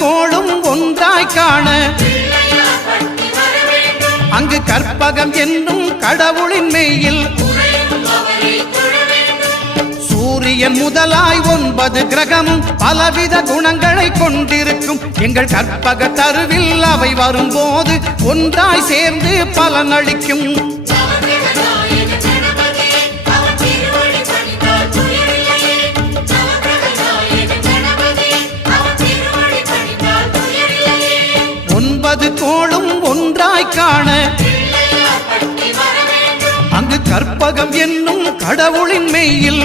கோளும் ஒன்றாய் காண அங்கு கற்பகம் என்னும் கடவுளின் மெய்யில் சூரியன் முதலாய் 9 கிரகமும் பலவித குணங்களை கொண்டிருக்கும் எங்கள் கற்பக தருவில் அவை வரும்போது ஒன்றாய் சேர்ந்து பலனளிக்கும். கோளும் ஒன்றாய் காண அங்கு கற்பகம் என்னும் கடவுளின் மெய்யில்